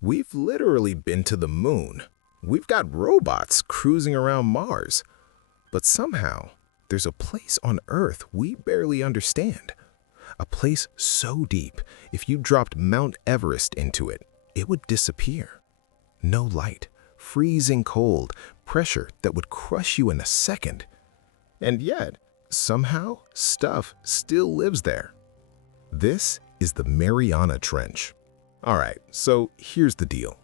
We've literally been to the moon. We've got robots cruising around Mars. But somehow, there's a place on Earth we barely understand. A place so deep, if you dropped Mount Everest into it, it would disappear. No light, freezing cold, pressure that would crush you in a second. And yet, somehow, stuff still lives there. This is the Mariana Trench. Alright, so here's the deal.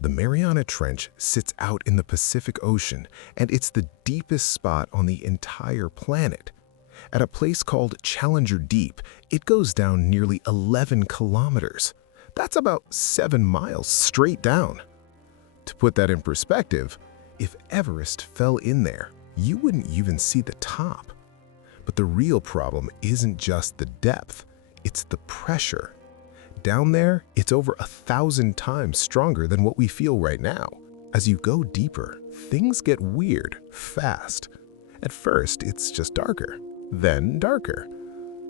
The Mariana Trench sits out in the Pacific Ocean, and it's the deepest spot on the entire planet. At a place called Challenger Deep, it goes down nearly 11 kilometers. That's about 7 miles straight down. To put that in perspective, if Everest fell in there, you wouldn't even see the top. But the real problem isn't just the depth, it's the pressure. Down there, it's over 1,000 times stronger than what we feel right now. As you go deeper, things get weird fast. At first, it's just darker, then darker.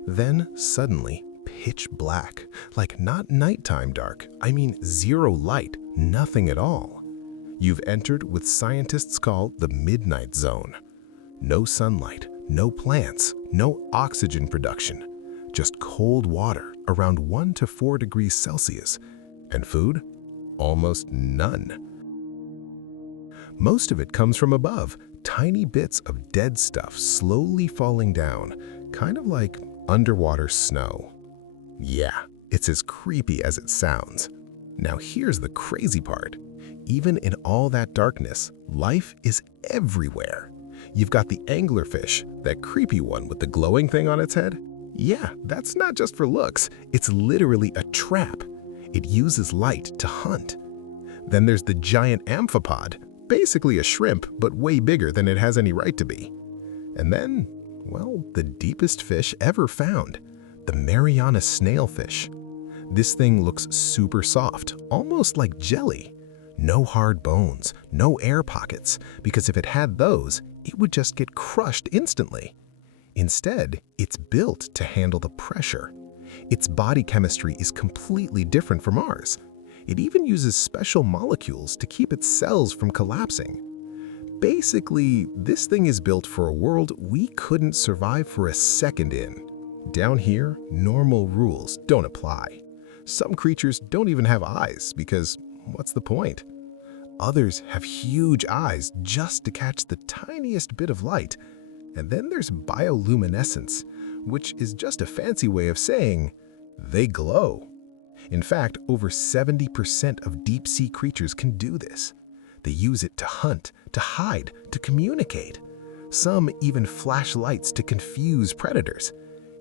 Then suddenly, pitch black. Like not nighttime dark, I mean zero light, nothing at all. You've entered what scientists call the midnight zone. No sunlight, no plants, no oxygen production. Just cold water around 1 to 4 degrees Celsius. And food? Almost none. Most of it comes from above, tiny bits of dead stuff slowly falling down, kind of like underwater snow. Yeah, it's as creepy as it sounds. Now here's the crazy part. Even in all that darkness, life is everywhere. You've got the anglerfish, that creepy one with the glowing thing on its head. Yeah, that's not just for looks, it's literally a trap. It uses light to hunt. Then there's the giant amphipod, basically a shrimp, but way bigger than it has any right to be. And then, well, the deepest fish ever found, the Mariana snailfish. This thing looks super soft, almost like jelly. No hard bones, no air pockets, because if it had those, it would just get crushed instantly. Instead, it's built to handle the pressure. Its body chemistry is completely different from ours. It even uses special molecules to keep its cells from collapsing. Basically, this thing is built for a world we couldn't survive for a second in. Down here, normal rules don't apply. Some creatures don't even have eyes because what's the point? Others have huge eyes just to catch the tiniest bit of light. And then there's bioluminescence, which is just a fancy way of saying they glow. In fact, over 70% of deep-sea creatures can do this. They use it to hunt, to hide, to communicate. Some even flash lights to confuse predators.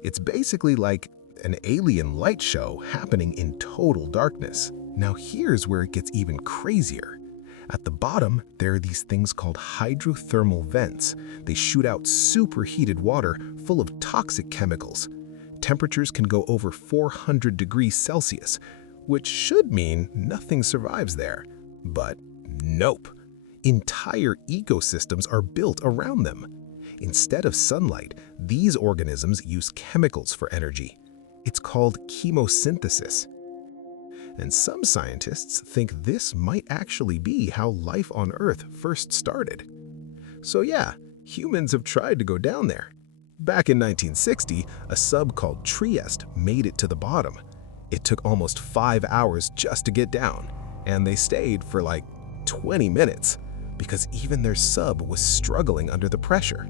It's basically like an alien light show happening in total darkness. Now here's where it gets even crazier. At the bottom, there are these things called hydrothermal vents. They shoot out superheated water full of toxic chemicals. Temperatures can go over 400 degrees Celsius, which should mean nothing survives there. But nope. Entire ecosystems are built around them. Instead of sunlight, these organisms use chemicals for energy. It's called chemosynthesis. And some scientists think this might actually be how life on Earth first started. So yeah, humans have tried to go down there. Back in 1960, a sub called Trieste made it to the bottom. It took almost 5 hours just to get down, and they stayed for like 20 minutes because even their sub was struggling under the pressure.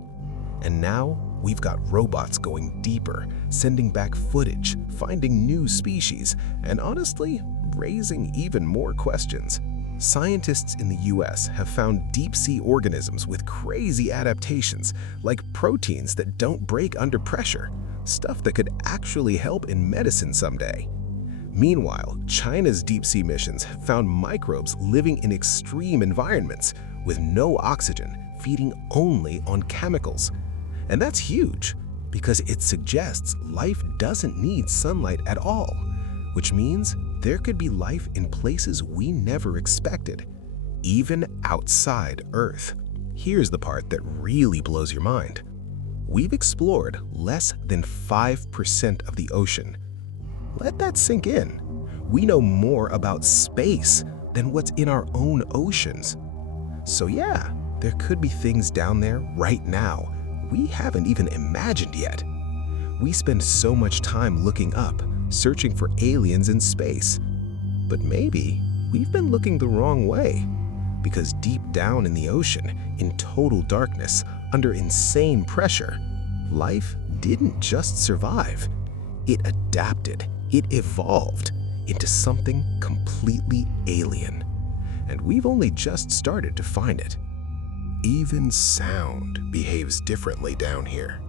And now, we've got robots going deeper, sending back footage, finding new species, and honestly, raising even more questions. Scientists in the US have found deep-sea organisms with crazy adaptations, like proteins that don't break under pressure, stuff that could actually help in medicine someday. Meanwhile, China's deep-sea missions have found microbes living in extreme environments, with no oxygen, feeding only on chemicals. And that's huge, because it suggests life doesn't need sunlight at all, which means there could be life in places we never expected, even outside Earth. Here's the part that really blows your mind. We've explored less than 5% of the ocean. Let that sink in. We know more about space than what's in our own oceans. So yeah, there could be things down there right now we haven't even imagined yet. We spend so much time looking up, searching for aliens in space. But maybe we've been looking the wrong way. Because deep down in the ocean, in total darkness, under insane pressure, life didn't just survive. It adapted, it evolved into something completely alien. And we've only just started to find it. Even sound behaves differently down here.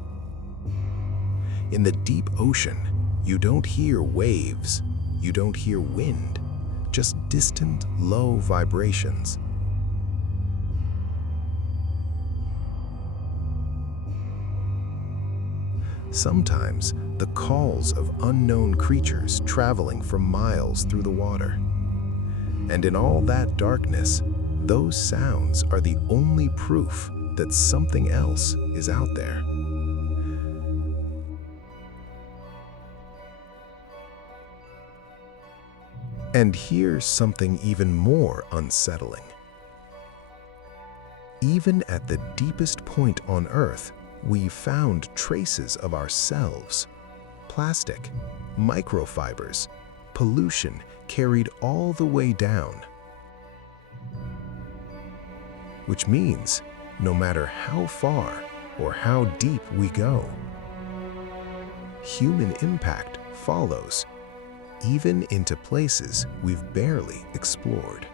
In the deep ocean, you don't hear waves, you don't hear wind, just distant, low vibrations. Sometimes, the calls of unknown creatures traveling for miles through the water. And in all that darkness, those sounds are the only proof that something else is out there. And here's something even more unsettling. Even at the deepest point on Earth, we found traces of ourselves. Plastic, microfibers, pollution carried all the way down. Which means, no matter how far or how deep we go, human impact follows, even into places we've barely explored.